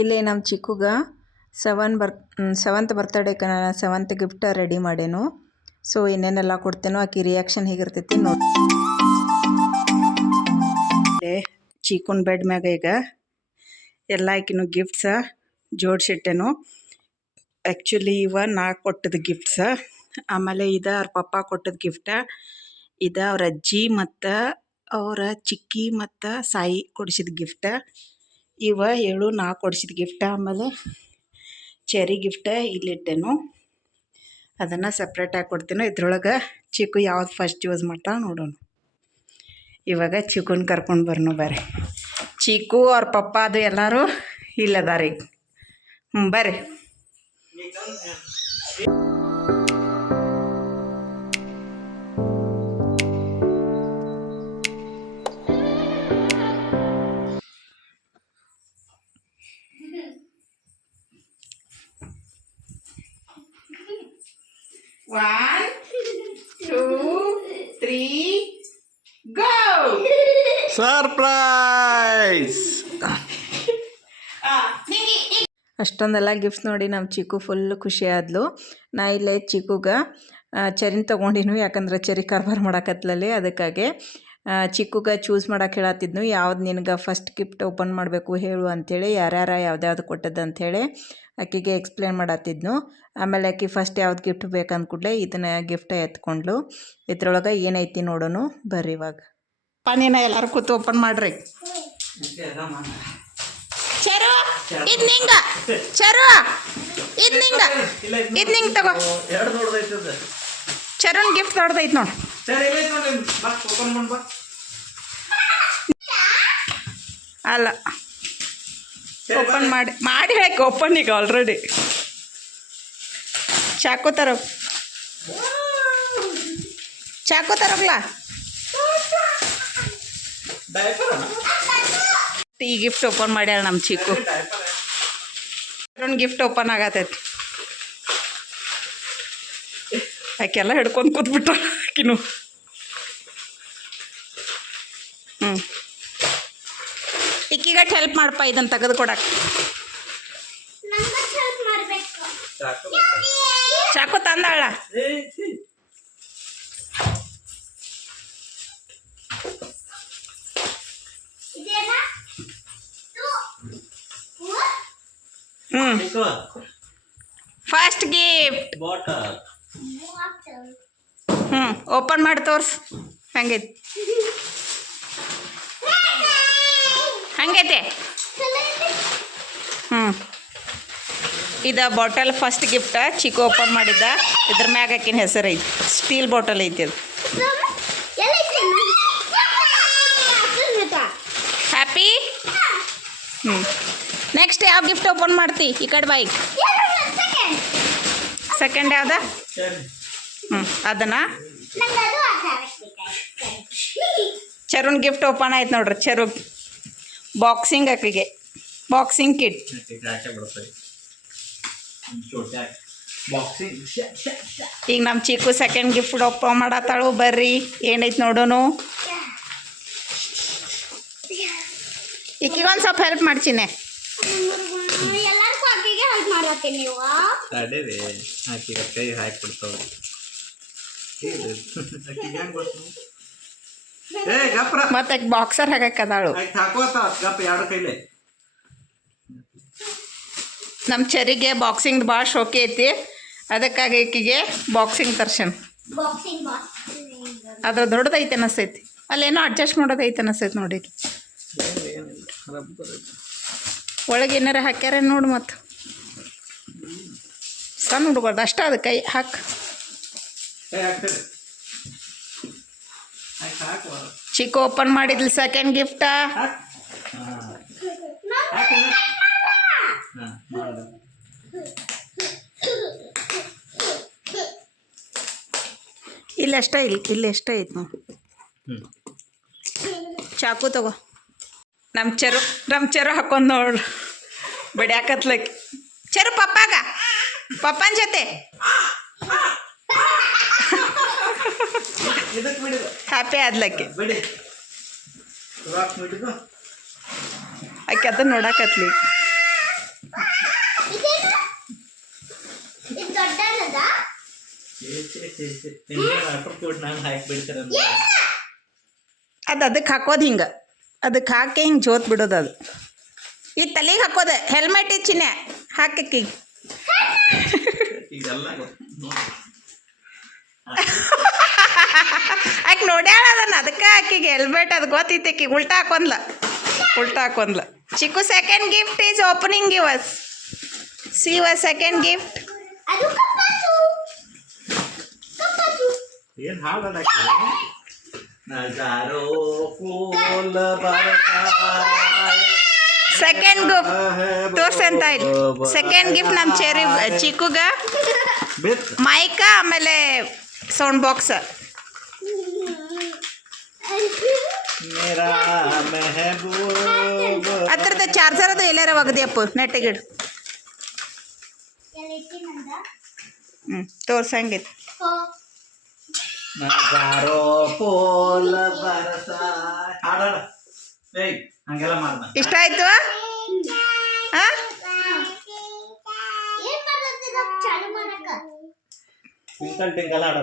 ಇಲ್ಲಿ ನಮ್ಮ ಚಿಕ್ಕುಗ ಸೆವೆಂತ್ ಬರ್ತಡೇಗೆ ನಾನು ಸೆವೆಂತ್ ಗಿಫ್ಟ್ ರೆಡಿ ಮಾಡೇನು. ಸೊ ಇನ್ನೇನೆಲ್ಲ ಕೊಡ್ತೇನೋ ಆಕಿ ರಿಯಾಕ್ಷನ್ ಹೇಗಿರ್ತೈತಿ ನೋಡಿ. ಚಿಕ್ಕುನ್ ಬೆಡ್ ಮ್ಯಾಗ ಈಗ ಎಲ್ಲ ಆಕಿನೂ ಗಿಫ್ಟ್ಸ ಜೋಡಿಸಿಟ್ಟೆನು. ಆ್ಯಕ್ಚುಲಿ ನಾ ಕೊಟ್ಟದ ಗಿಫ್ಟ್ಸ. ಆಮೇಲೆ ಅವ್ರ ಪಪ್ಪ ಕೊಟ್ಟದ ಗಿಫ್ಟ, ಅವ್ರ ಅಜ್ಜಿ ಮತ್ತು ಅವರ ಚಿಕ್ಕಿ ಮತ್ತು ಸಾಯಿ ಕೊಡಿಸಿದ ಗಿಫ್ಟ, 7 ನಾ ಕೊಡಿಸಿದ ಗಿಫ್ಟ. ಆಮೇಲೆ ಚೆರಿ ಗಿಫ್ಟ ಇಲ್ಲಿಟ್ಟೆನು, ಅದನ್ನು ಸಪ್ರೇಟಾಗಿ ಕೊಡ್ತೇನೆ. ಇದ್ರೊಳಗೆ ಚಿಕ್ಕು ಯಾವ್ದು ಫಸ್ಟ್ ಯೂಸ್ ಮಾಡ್ತಾ ನೋಡೋಣ. ಇವಾಗ ಚಿಕ್ಕುನ ಕರ್ಕೊಂಡು ಬರ್ನು ಬರ್ರಿ. ಚಿಕ್ಕು ಅವ್ರ ಪಪ್ಪ ಅದು ಎಲ್ಲರೂ ಇಲ್ಲದಾರಿ. ಬರ್ರಿ. One, 2, 3, go! ಸರ್ಪ್ರೈಸ್. ಅಷ್ಟೊಂದೆಲ್ಲ ಗಿಫ್ಟ್ಸ್ ನೋಡಿ ನಮ್ಮ ಚಿಕ್ಕು ಫುಲ್ ಖುಷಿ ಆದ್ಲು. ನಾ ಇಲ್ಲೇ ಚಿಕ್ಕುಗೆ ಚರಿನ ತೊಗೊಂಡಿನು, ಯಾಕಂದ್ರೆ ಚರಿ ಕಾರ್ಬಾರ್ ಮಾಡಕತ್ಲಲ್ಲಿ. ಅದಕ್ಕಾಗಿ ಚಿಕ್ಕುಗೆ ಚೂಸ್ ಮಾಡಕ್ಕೆ ಹೇಳತ್ತಿದ್ನು, ಯಾವ್ದು ನಿನಗೆ ಫಸ್ಟ್ ಗಿಫ್ಟ್ ಓಪನ್ ಮಾಡಬೇಕು ಹೇಳು ಅಂಥೇಳಿ, ಯಾರ್ಯಾರು ಯಾವ್ದು ಕೊಟ್ಟದ್ದು ಅಂಥೇಳಿ ಆಕೆಗೆ ಎಕ್ಸ್ಪ್ಲೇನ್ ಮಾಡತ್ತಿದ್ನು. ಆಮೇಲೆ ಆಕೆ ಫಸ್ಟ್ ಯಾವ್ದು ಗಿಫ್ಟ್ ಬೇಕಂದ ಕೂಡಲೇ ಇದನ್ನ ಗಿಫ್ಟ ಎತ್ಕೊಂಡ್ಲು. ಇದ್ರೊಳಗೆ ಏನೈತಿ ನೋಡೋಣ ಬರ್ರಿ. ಇವಾಗ ಪಾನಿನ ಎಲ್ಲರೂ ಕೂತು ಓಪನ್ ಮಾಡ್ರಿ. ಚರು ಇದು ನಿಂಗ, ಚರು ಇದು ನಿಂಗ, ಇದು ನಿಂಗೆ ತಗೋ. ಚರುನ್ ಗಿಫ್ಟ್ ದೊಡ್ಡದೈತೆ ನೋಡಿ. ಅಲ್ಲ ಓಪನ್ ಮಾಡಿ ಹೇಳಕ್ಕೆ ಓಪನ್ ಈಗ ಆಲ್ರೆಡಿ. ಚಾಕು ತರೋಗ್ಲಾ. ಈ ಗಿಫ್ಟ್ ಓಪನ್ ಮಾಡ್ಯಾಳ ನಮ್ಮ ಚಿಕ್ಕು. ಗಿಫ್ಟ್ ಓಪನ್ ಆಗತೈತಿ. ಆಕೆಲ್ಲ ಹಿಡ್ಕೊಂಡು ಕೂತ್ಬಿಟ್ಟ ಆಕಿನು. ಈಕಿಗಟ್ಟು ಹೆಲ್ಪ್ ಮಾಡಪ್ಪ ಇದನ್ನು ತೆಗೆದು ಕೊಡಕ್ಕೆ. ಚಾಕು ತಂದಾಳ. ಫಸ್ಟ್ ಗಿಫ್ಟ್ ಓಪನ್ ಮಾಡಿ ತೋರ್ಸು. ಹಂಗೈತಿ ಹಂಗೈತೆ. ಇದು ಬಾಟಲ್ ಫಸ್ಟ್ ಗಿಫ್ಟ ಚಿಕ್ಕು ಓಪನ್ ಮಾಡಿದ್ದ. ಇದ್ರ ಮ್ಯಾಗ ಆಕಿನ ಹೆಸರು ಐತಿ. ಸ್ಟೀಲ್ ಬಾಟಲ್ ಐತಿ ಅದು. ಹ್ಯಾಪಿ. ನೆಕ್ಸ್ಟ್ ಯಾವ ಗಿಫ್ಟ್ ಓಪನ್ ಮಾಡ್ತಿ? ಈ ಕಡೆ ಬಾಯಿ. ಸೆಕೆಂಡ್ ಯಾವ್ದ? ಅದನ್ನ ಚರುನ್ ಗಿಫ್ಟ್ ಓಪನ್ ಆಯ್ತು ನೋಡ್ರಿ. ಚರು ಬಾಕ್ಸಿಂಗ್ ಆಕಿಗೆ ಬಾಕ್ಸಿಂಗ್ ಕಿಟ್. ಈಗ ನಮ್ಮ ಚಿಕ್ಕು ಸೆಕೆಂಡ್ ಗಿಫ್ಟ್ ಓಪನ್ ಮಾಡತ್ತಾಳು. ಬರ್ರಿ ಏನೈತಿ ನೋಡೋನು. ಈಕಿಗೆ ಒಂದು ಸ್ವಲ್ಪ ಹೆಲ್ಪ್ ಮಾಡ್ತೀನಿ. ಮತ್ತೆ ಬಾಕ್ಸರ್ ಹಾಕದಾಳು. ನಮ್ಮ ಚರಿಗೆ ಬಾಕ್ಸಿಂಗ್ ಭಾಳ ಶೋಕಿ ಐತಿ. ಅದಕ್ಕಾಗಿ ಈಕಿಗೆ ಬಾಕ್ಸಿಂಗ್ ತರ್ಸನ್. ಅದ್ರ ದೊಡ್ಡದೈತೆ ಅನಿಸ್ತೈತಿ. ಅಲ್ಲೇನೋ ಅಡ್ಜಸ್ಟ್ ಮಾಡೋದೈತೆ ಅನಿಸ್ತೈತಿ ನೋಡಿ. ಒಳಗೆ ಏನಾರ ಹಾಕ್ಯಾರ ನೋಡಿ. ಮತ್ತು ಸಣ್ಣ ಹುಡುಗರ್ದು ಅಷ್ಟ ಅದು. ಕೈ ಹಾಕ್. ಚಿಕ್ಕ ಓಪನ್ ಮಾಡಿದ್ಲು ಸೆಕೆಂಡ್ ಗಿಫ್ಟ. ಇಲ್ಲಿ ಅಷ್ಟ ಐತಿ ನೋಡಿ. ಚಾಕು ತಗೋ. ನಮ್ಮ ಚೆರು ಹಾಕೊಂಡು ನೋಡು ಬಡಿಯಾಕತ್ಲಕ್ಕೆ. ಚೆರು ಪಪ್ಪನ ಜೊತೆ ಹ್ಯಾಪಿ ಆದ್ಲಕ್ಕೆ. ಆಕೆ ಅದನ್ನ ನೋಡಾಕತ್ಲಿ. ಅದು ಅದಕ್ಕೆ ಹಾಕೋದು ಹಿಂಗೆ ಅದಕ್ಕೆ ಹಾಕಿ ಹಿಂಗೆ ಜೋತ್ ಬಿಡೋದು ಅದು ಈ ತಲೆಗೆ ಹಾಕೋದು ಹೆಲ್ಮೆಟ್ ಚಿನ್ನೆ ಹಾಕಿ ಆಕೆ ನೋಡ್ಯಾಳ ಅದನ್ನು ಅದಕ್ಕೆ ಆಕಿಗೆ ಹೆಲ್ಮೆಟ್ ಅದು ಗೊತ್ತೈತೆ ಆಕಿಗೆ ಉಲ್ಟಾ ಹಾಕೊಂದ್ಲ ಚಿಕ್ಕು second gift is opening yours see your second gift ಏನು ಹಾಡೋದಕ್ಕೆ ನಜಾರೋ ಫೂಲ್ ಬರತಾಯ ಸೆಕೆಂಡ್ ಗಿಫ್ಟ್ ತೋರ್ಸಂತ ಇಲ್ಲಿ ಸೆಕೆಂಡ್ ಗಿಫ್ಟ್ ನಮ್ಮ ಚಿಕ್ಕುಗ ಮೈಕ ಆಮೇಲೆ ಸೌಂಡ್ ಬಾಕ್ಸ್ ಹತ್ರದ ಚಾರ್ಜರ್ ಅದು ಎಲ್ಲಾರ ಒಗದಿಯಪ್ಪ ನೆಟ್ಟಿಗಿಡು ತೋರ್ಸಂಗಿತ್ತು ಇಷ್ಟ ಆಯ್ತು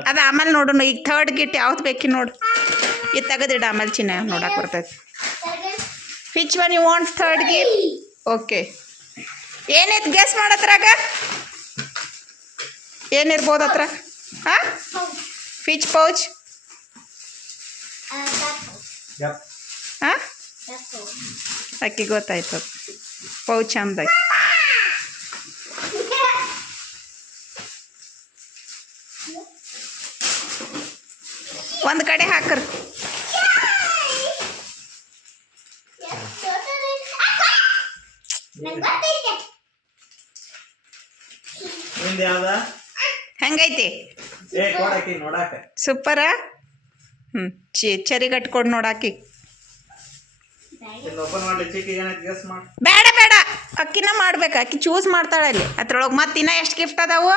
ಅದು ಆಮೇಲೆ ನೋಡೋಣ ಈಗ ಥರ್ಡ್ ಗಿಟ್ ಯಾವ್ದು ಬೇಕಿ ನೋಡು ಇದು ತೆಗೆದಿಡ ಆಮೇಲೆ ಚಿನ್ನ ನೋಡಕ್ಕೆ ಬರ್ತೈತಿ which one you want third gift okay ಏನೈತೆ ಗೆಸ್ ಮಾಡತ್ರಾಗ ಏನಿರ್ಬೋದು ಹತ್ರ ಹಾಂ ಫಿಚ್ ಪೌಚ್ ಹಾಂ ಅಕ್ಕಿ ಗೊತ್ತಾಯ್ತು ಪೌಚ್ ಅಂದಾಕಿ ಒಂದು ಕಡೆ ಹಾಕ್ರಿ ಹೆಂಗೈತಿ ಸೂಪರ ಚರಿ ಕಟ್ಕೊಂಡು ನೋಡಾಕಿ ಬೇಡ ಬೇಡ ಅಕ್ಕಿನ ಮಾಡ್ಬೇಕು ಅಕ್ಕಿ ಚೂಸ್ ಮಾಡ್ತಾಳೆ ಅಲ್ಲಿ ಅದ್ರೊಳಗೆ ಮತ್ತಿನ್ನ ಎಷ್ಟು ಗಿಫ್ಟ್ ಅದಾವು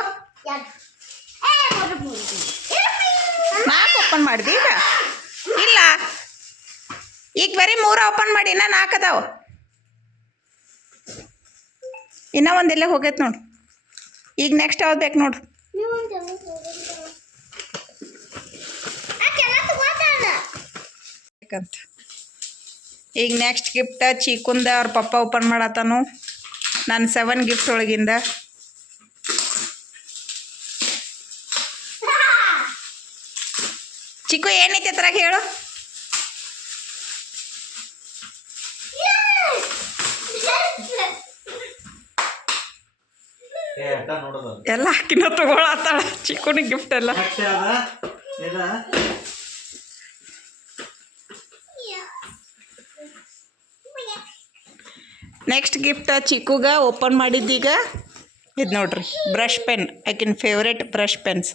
4 ಓಪನ್ ಮಾಡಿದಿ ಈಗ ಇಲ್ಲ ಈಗ ಬರೀ 3 ಓಪನ್ ಮಾಡಿ ಇನ್ನ 4 ಅದಾವ ಇನ್ನ ಒಂದೆಲ್ಲ ಹೋಗೈತೆ ನೋಡು ಈಗ ನೆಕ್ಸ್ಟ್ ಯಾವ್ದು ಬೇಕು ನೋಡು ಈಗ ನೆಕ್ಸ್ಟ್ ಗಿಫ್ಟ್ ಚೀಕುಂದ ಅವ್ರ ಪಪ್ಪ ಓಪನ್ ಮಾಡತ್ತಾನು ನಾನು 7 ಗಿಫ್ಟ್ ಒಳಗಿಂದ ಚಿಕ್ಕು ಏನೈತೆ ಹತ್ರ ಹೇಳು ಎಲ್ಲ ಹಾಕಿನ ತಗೊಳತ್ತಾಳ ಚಿಕ್ಕುನಿಗೆ ಗಿಫ್ಟ್ ಎಲ್ಲ ನೆಕ್ಸ್ಟ್ ಗಿಫ್ಟ್ ಚಿಕ್ಕುಗ ಓಪನ್ ಮಾಡಿದ್ದೀಗ ಇದು ನೋಡ್ರಿ ಬ್ರಷ್ ಪೆನ್ ಆಕಿನ ಫೇವ್ರೇಟ್ ಬ್ರಷ್ ಪೆನ್ಸ್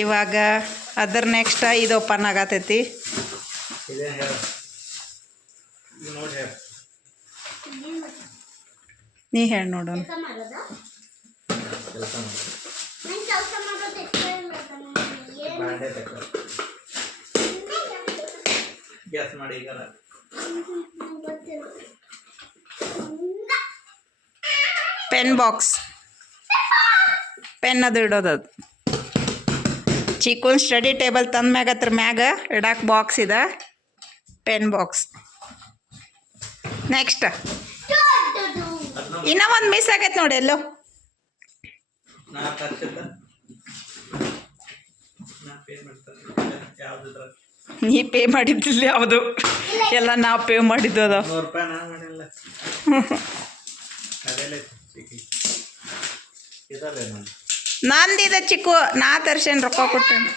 ಇವಾಗ ಅದರ ನೆಕ್ಸ್ಟ್ ಇದು ಓಪನ್ ಆಗತೈತಿ ನೀ ಹೇಳಿ ನೋಡೋಣ ಪೆನ್ ಬಾಕ್ಸ್ ಪೆನ್ ಅದು ಇಡೋದದು ಚಿಕ್ಕನ್ ಸ್ಟಡಿ ಟೇಬಲ್ ತಂದ ಮ್ಯಾಗ ಅದ್ರ ಮ್ಯಾಗ ಇಡಕ್ಕೆ ಬಾಕ್ಸ್ ಇದೆ ಪೆನ್ ಬಾಕ್ಸ್ ನೆಕ್ಸ್ಟ್ ಇನ್ನೂ ಒಂದು ಮಿಸ್ ಆಗೈತೆ ನೋಡಿ ಎಲ್ಲೋ ನೀ ಪೇ ಮಾಡಿದ್ದಿಲ್ಲ ಯಾವುದು ಎಲ್ಲ ನಾವು ಪೇ ಮಾಡಿದ್ದು ಅದ ನಂದಿದೆ ಚಿಕ್ಕು ನಾ ತರ್ಸೇನು ರೊಕ್ಕ ಕೊಟ್ಟೇನು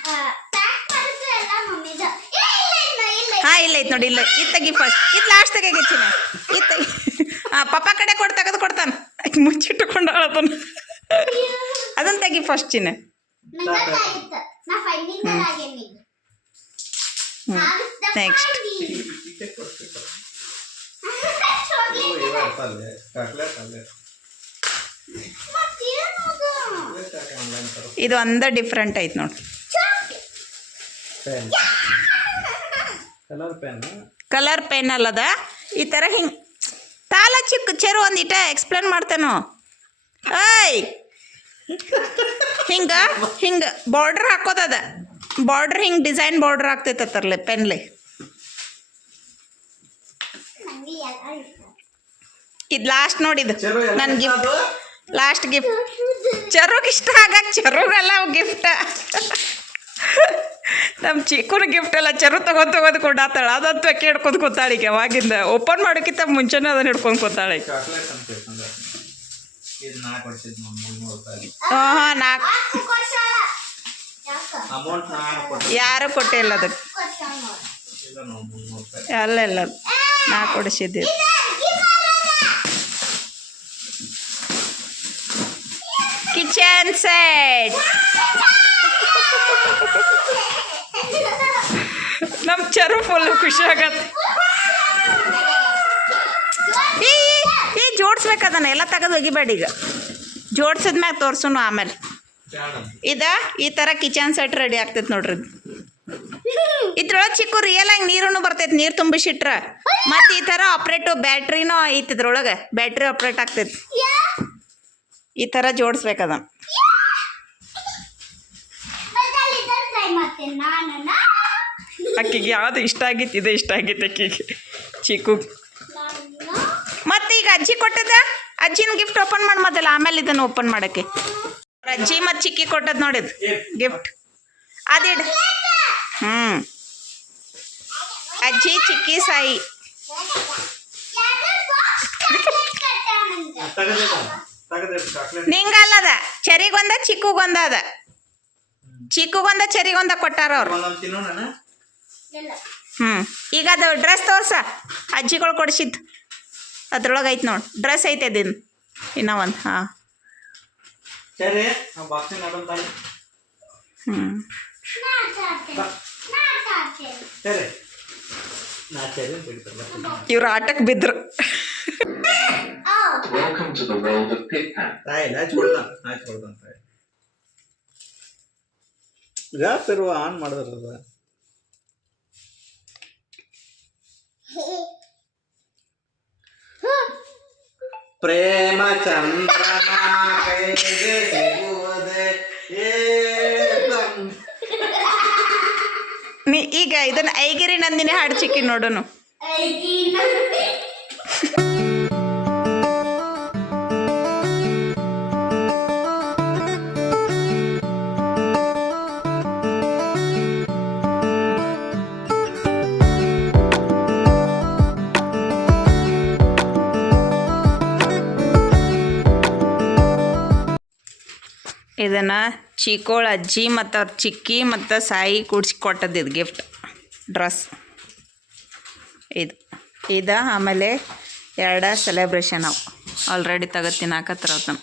ಹಾಂ ಇಲ್ಲ ಐತೆ ನೋಡಿ ಇಲ್ಲ ಇದು ತೆಗಿ ಫಸ್ಟ್ ಇದು ಲಾಸ್ಟ್ ತೆಗಿಚಿನ ಇದು ತೆಗಿ ಹಾಂ ಪಪ್ಪ ಕಡೆ ತೆಗೆದು ಕೊಡ್ತಾನೆ ಮುಚ್ಚಿಟ್ಟುಕೊಂಡು ಆಳತಾನ ಅದನ್ನು ತೆಗಿ ಫಸ್ಟ್ ಚಿನ್ನ ನೆಕ್ಸ್ಟ್ ಇದು ಒಂದ ಡಿಫ್ರೆಂಟ್ ಐತೆ ನೋಡಿ ಕಲರ್ ಪೆನ್ ಅಲ್ಲದ ಈ ಥರ ಹಿಂಗೆ ತಾಲ ಚಿಕ್ಕ ಚೆರು ಒಂದಿಟ ಎಕ್ಸ್ಪ್ಲೇನ್ ಮಾಡ್ತೇನು. ಏಯ್ ಹಿಂಗೆ ಬಾರ್ಡ್ರ್ ಹಾಕೋದದ, ಬಾರ್ಡ್ರ್ ಹಿಂಗೆ ಡಿಸೈನ್ ಬಾರ್ಡ್ರ್ ಆಗ್ತೈತತ್ತರ್ಲೆ ಪೆನ್ಲೆ. ಇದು ಲಾಸ್ಟ್ ನೋಡಿದ್ದು ನನ್ನ ಗಿಫ್ಟ್, ಲಾಸ್ಟ್ ಗಿಫ್ಟ್. ಚರುಗ್ ಇಷ್ಟ ಆಗಕ್ಕೆ ಚರುಗಲ್ಲ ಗಿಫ್ಟ. ನಮ್ಮ ಚಿಕ್ಕನ ಗಿಫ್ಟ್ ಎಲ್ಲ ಚರು ತಗೋದು ಕೊಡಾತಾಳೆ. ಅದಂತೂ ಅಕ್ಕಿ ಹಿಡ್ಕೊಂಡು ಕೂತಾಳೆ ಈಗ. ಅವಾಗಿಂದ ಓಪನ್ ಮಾಡೋಕ್ಕಿಂತ ಮುಂಚೆನೇ ಅದನ್ನ ಹಿಡ್ಕೊಂಡು ಕೂತಾಳೆ. ಹಾಂ ನಾಲ್ಕು ಯಾರು ಕೊಟ್ಟಿಲ್ಲ ಅದಕ್ಕೆ. ಅಲ್ಲ ನಾ ಕೊಡಿಸಿದ್ದೀವಿ. ಕಿಚನ್ ಸೆಟ್ ನಮ್ಮ ಚರು ಫುಲ್ ಖುಷಿ ಆಗತ್ತೆ. ಈ ಜೋಡಿಸ್ಬೇಕದನ್ನ ಎಲ್ಲ ತೆಗೆದು ಒಗಿಬೇಡ ಈಗ. ಜೋಡ್ಸಿದ್ಮ್ಯಾಗ ತೋರ್ಸುನು ಆಮೇಲೆ. ಈ ಥರ ಕಿಚನ್ ಸೆಟ್ ರೆಡಿ ಆಗ್ತೈತೆ ನೋಡ್ರಿ. ಇದ್ರೊಳಗೆ ಚಿಕ್ಕ ರಿಯಲ್ ಆಗಿ ನೀರೂ ಬರ್ತೈತೆ, ನೀರು ತುಂಬಿಸಿಟ್ರ. ಮತ್ತು ಈ ಥರ ಆಪ್ರೇಟು ಬ್ಯಾಟ್ರಿನೂ ಐತಿ ಇದ್ರೊಳಗೆ, ಬ್ಯಾಟ್ರಿ ಆಪ್ರೇಟ್ ಆಗ್ತೈತಿ. ಈ ಥರ ಜೋಡಿಸ್ಬೇಕದ. ಅಕ್ಕಿಗೆ ಯಾವುದು ಇಷ್ಟ ಆಗಿತ್ತು, ಇದು ಇಷ್ಟ ಆಗಿತ್ತು ಅಕ್ಕಿಗೆ ಚಿಕ್ಕು. ಮತ್ತು ಈಗ ಅಜ್ಜಿ ಕೊಟ್ಟದ, ಅಜ್ಜಿನ ಗಿಫ್ಟ್ ಓಪನ್ ಮಾಡಿ ಮೊದಲ, ಆಮೇಲೆ ಇದನ್ನು ಓಪನ್ ಮಾಡೋಕ್ಕೆ. ಅಜ್ಜಿ ಮತ್ತು ಚಿಕ್ಕಿ ಕೊಟ್ಟದ್ದು ನೋಡಿದ್ದು ಗಿಫ್ಟ್ ಅದಿಡ್. ಅಜ್ಜಿ ಚಿಕ್ಕಿ ಸಾಯಿ. ನಿಂಗಲ್ಲದ, ಚರಿಗೊಂದ ಚಿಕ್ಕುಗೊಂದ ಅದ. ಚಿಕ್ಕುಗೊಂದ ಚರಿಗೊಂದ ಕೊಟ್ಟಾರ ಅವ್ರು. ಈಗ ಅದು ಡ್ರೆಸ್ ತೋರ್ಸ, ಅಜ್ಜಿಗಳು ಕೊಡಿಸಿದ್ದು ಅದ್ರೊಳಗೆ ಐತೆ ನೋಡಿ. ಡ್ರೆಸ್ ಐತೆ ಅದಿನ್ ಇನ್ನೂ ಒಂದು. ಹಾಂ ಇವ್ರು ಆಟಕ್ಕೆ ಬಿದ್ರು. ಆನ್ ಮಾಡಿದ್ರದ ಪ್ರೇಮ ಚಂದ್ರನ ಕೈಗೆ ಸಿಗುವುದೇ ನೀ ಈಗ ಇದನ್ನ ಐಗಿರಿ ನಂದಿನಿ ಹಾಡು ಚಿಕ್ಕಿ ನೋಡೋನು. ಇದನ್ನು ಚಿಕ್ಕೋಳ ಅಜ್ಜಿ ಮತ್ತು ಅವ್ರ ಚಿಕ್ಕಿ ಮತ್ತು ಸಾಯಿ ಕೂಡ್ಸಿ ಕೊಟ್ಟದ್ದು ಗಿಫ್ಟ್ ಡ್ರೆಸ್. ಇದು ಆಮೇಲೆ 2 ಸೆಲೆಬ್ರೇಷನ್ ಅವು ಆಲ್ರೆಡಿ ತೆಗೆದು ತಿನ್ನಾಕತ್ರ ಅದನ್ನು.